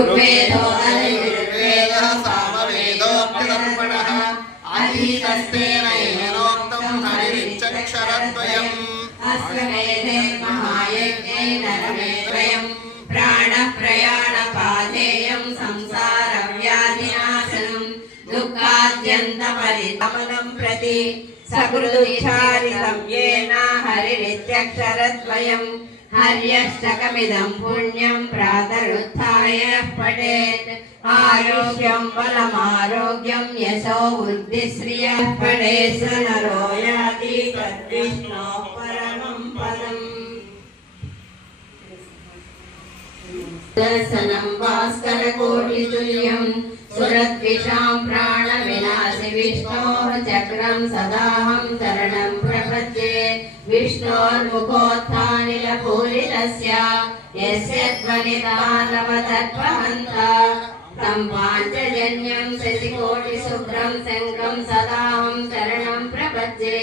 ऋग्वेदो ऋग्वेदः सामवेदोऽप्यदर्पणः अधीतस्तेन येनोक्तं हरिरित्यक्षरद्वयम् अस्वेदे महायज्ञे नरमेत्रयम् प्राणप्रयाणपादेयं संसारव्याधिनाशनं दुःखाद्यन्तपरितमनं प्रति सकृदुच्चारितं येन हरिरित्यक्षरद्वयम् हर्यष्टकमिदं पुण्यं प्रातरुत्थाय पठेत् आयुष्यं बलमारोग्यं यशो बुद्धिश्रियः पठेत् स नरो याति तद्विष्णोः परमं पदम् दर्शनं भास्करकोटितुल्यं सुरद्विषां प्राणविनाशि विष्णोः चक्रं सदाहं शरणं प्रपद्ये विष्णोर्मुखोत्थानिलपूरितस्य यस्य ध्वनिदानवतत्त्वहन्ता तं पाञ्चजन्यं शशिकोटिशुभ्रं शङ्खं सदाहं शरणं प्रपद्ये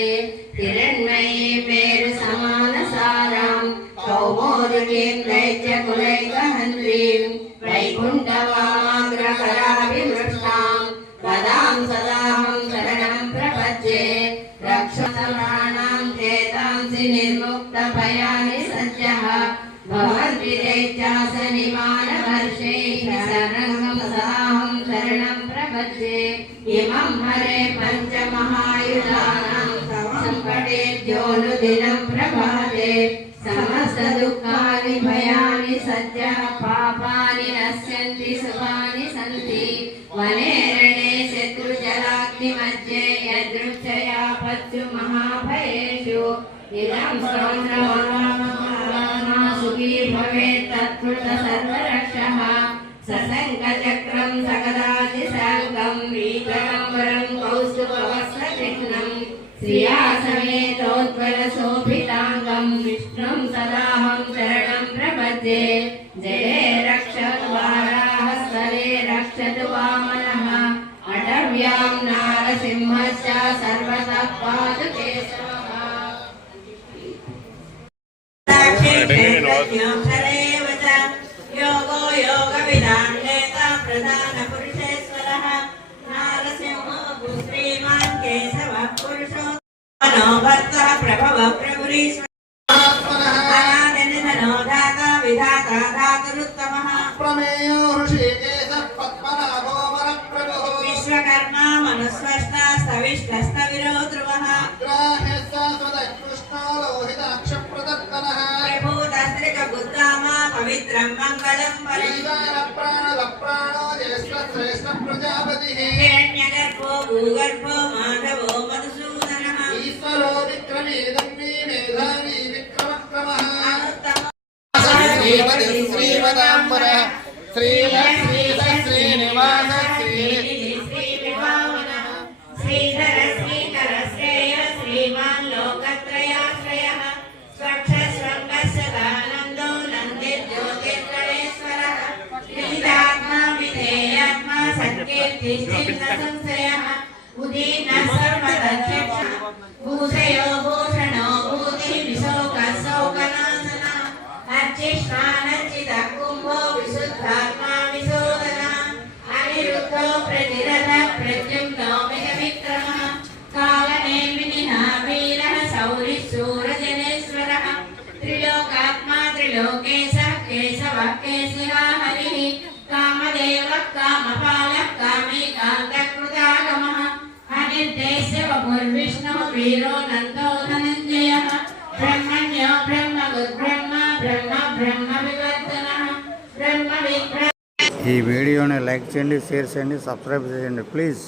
हिरण्मयीं मेरुसमानसारां कौमोदकीं दैत्यकुलैकहन्त्रीं वैकुण्ठवामाग्रकराभिमृष्टां गदां सदाहं शरणं प्रपद्ये रक्षसप्राणां चेतांसि निर्मुक्तभयानि सद्यः भवन्ति दैत्यासनिमानवर्षैः शरणं सदाहं शरणं प्रपद्ये इमं हरे पञ्चमहायुधानां सम्पदेद्योनुदिनं प्रभाते समस्तदुःखानि भयानि सद्यः पापानि नश्यन्ति सुखानि सन्ति वने रणे शत्रुजलाग्निमध्ये यदृच्छया पत्सु महाभयेषु इदं स्तोत्रमामा सुखी भवेत् तत्कृत सर्वरक्षः सशङ्खचक्रं सकदादिशाङ्गं वीकरं कौस्तुभवस्त्रचिह्नं श्रिया समेतोज्ज्वलशोभिताङ्गं विष्णुं सदाहं शरणं प्रपद्ये जले रक्षतु वाराहस्तले रक्षतु वामनः अटव्यां नारसिंहस्य सर्वतः पातु केशवः योगो योगविदां नेता प्रधानपुरुषेश्वरः नारसिंहो श्रीमान् केशवः पुरुषो मनोभर्तः प्रभवः प्रभुरीश्वरः अनादिनिधनो दाता विधाता धातुरुत्तमः प्रमेयो ऋषिकेशः पद्मनाभो वरप्रभुः विश्वकर्मा मनुस्वष्टा स्तविष्टस्तविरो ध्रुवः ग्राह्यः शाश्वतकृष्णो लोहिताक्षप्रदत्तनः प्रभूतस्त्रिकबुद्धामा पवित्रं मङ्गलं परिवारप्राणलप्राणो ज्येष्ठश्रेष्ठः प्रजापतिः हिरण्यगर्भो भूगर्भो माधवो मधुसूदनः ईश्वरो विक्रमेदम्बी मेधावी विक्रमक्रमः श्रीमदाम्बरः श्रीनिवास श्रीविभावनः श्रीधर श्रीकर श्रेय श्रीमान् लोकत्रयाश्रयः स्वक्षस्वङ्गस्य दानन्दो नन्दिर्ज्योतिर्गणेश्वरः विदितात्मा विधेयात्मा सत्कीर्तिश्चिन्न संशयः उदीर्णः सर्वदक्षिणः भूषयो भूषणो भूतिः विशोकः शोकनाशनः अर्चिष्मानर्चितः कुम्भो विशुद्धात्मा विशोधनः अनिरुद्धो प्रतिरथः प्रद्युम्नो मेघविक्रमः कालनेमिनिः वीरः शौरिः शूरजनेश्वरः त्रिलोकात्मा त्रिलोकेशः केशवः केशिहा हरिः कामदेवः कामपालः कामीकान्तकृतागमः अनिर्देश्य वपुर्विष्णुः वीरो नन्दो धनञ्जयः ब्रह्मण्यो ब्रह्मगुर्ब्रह्म ब्रह्म ब्रह्म विवर्धनः ब्रह्म विग्रह। ఈ వీడియోని లైక్ చేయండి, షేర్ చేయండి, సబ్స్క్రైబ్ చేయండి ప్లీజ్.